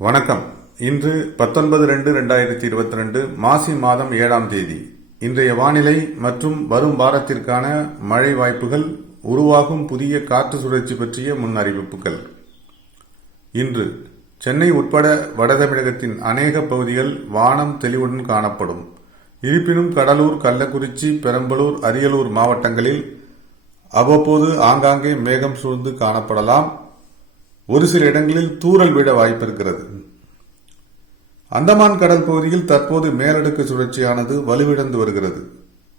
வணக்கம். இன்று 19/2/2022 மாசி மாதம் 7ஆம் தேதி. இன்றைய வானிலை மற்றும் வரும் வாரத்திற்கான மழை வாய்ப்புகள், உருவாகும் புதிய காற்று சுழற்சி பற்றிய முன் அறிவிப்புகள். இன்று சென்னை உட்பட வடதமிழகத்தின் அநேக பகுதிகள் வானம் தெளிவுடன் காணப்படும். இருப்பினும் கடலூர், கள்ளக்குறிச்சி, பெரம்பலூர், அரியலூர் மாவட்டங்களில் அவ்வப்போது ஆங்காங்கே மேகம் சூழ்ந்து காணப்படலாம். ஒரு சில இடங்களில் தூறல் விட வாய்ப்பிருக்கிறது. அந்தமான் கடல் பகுதியில் தற்போது மேலடுக்கு சுழற்சியானது வலுவிழந்து வருகிறது.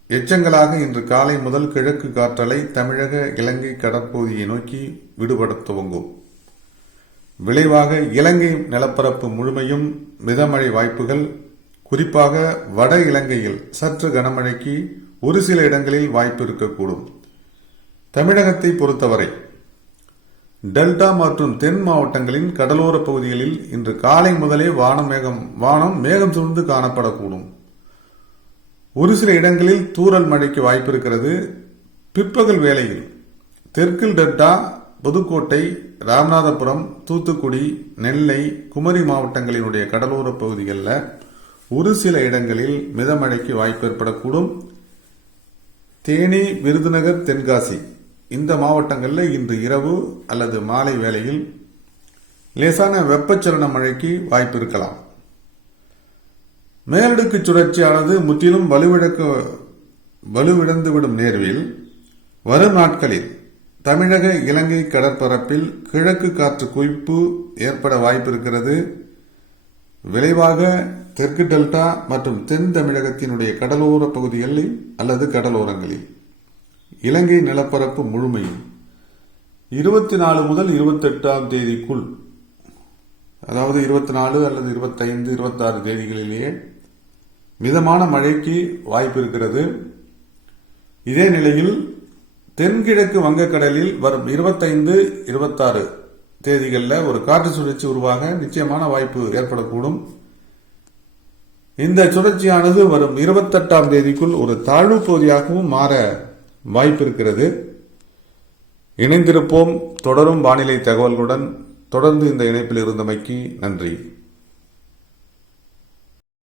எச்சங்களாக இன்று காலை முதல் கிழக்கு காற்றலை தமிழக, இலங்கை கடற்பகுதியை நோக்கி விடுபட துவங்கும். விளைவாக இலங்கை நிலப்பரப்பு முழுமையும் மிதமழை வாய்ப்புகள், குறிப்பாக வட இலங்கையில் சற்று கனமழைக்கு ஒரு சில இடங்களில் வாய்ப்பு இருக்கக்கூடும். தமிழகத்தை பொறுத்தவரை டெல்டா மற்றும் தென் மாவட்டங்களின் கடலோர பகுதிகளில் இன்று காலை முதலே வானம் மேகம் சூழ்ந்து காணப்படக்கூடும். ஒரு சில இடங்களில் தூறல் மழைக்கு வாய்ப்பு இருக்கிறது. பிற்பகல் வேளையில் தெற்கில் டெல்டா, புதுக்கோட்டை, ராமநாதபுரம், தூத்துக்குடி, நெல்லை, குமரி மாவட்டங்களினுடைய கடலோர பகுதிகளில் ஒரு சில இடங்களில் மிதமழைக்கு வாய்ப்பு ஏற்படக்கூடும். தேனி, விருதுநகர், தென்காசி இந்த மாவட்டங்களில் இன்று இரவு அல்லது மாலை வேளையில் லேசான வெப்பச்சலன மழைக்கு வாய்ப்பு இருக்கலாம். மேலடுக்கு சுழற்சியானது முற்றிலும் வலுவிழந்துவிடும் நேர்வில் வரும் நாட்களில் தமிழக, இலங்கை கடற்பரப்பில் கிழக்கு காற்று குவிப்பு ஏற்பட வாய்ப்பு இருக்கிறது. விளைவாக தெற்கு டெல்டா மற்றும் தென் தமிழகத்தினுடைய கடலோர பகுதிகளில் அல்லது கடலோரங்களில் இலங்கை நிலப்பரப்பு முழுமையும் 24 முதல் 28ஆம் தேதிக்குள், அதாவது 24 அல்லது 25, 26 தேதிகளிலேயே மிதமான மழைக்கு வாய்ப்பு இருக்கிறது. இதே நிலையில் தென்கிழக்கு வங்கக்கடலில் வரும் 25, 26 தேதிகளில் ஒரு காற்று சுழற்சி உருவாக நிச்சயமான வாய்ப்பு ஏற்படக்கூடும். இந்த சுழற்சியானது வரும் 28ஆம் தேதிக்குள் ஒரு தாழ்வு பகுதியாகவும் மாற வாய்ப்பு இருக்கிறது. இணைந்திருப்போம். தொடரும் வானிலை தகவல்களுடன். தொடர்ந்து இந்த இணைப்பில் இருந்தமைக்கு நன்றி.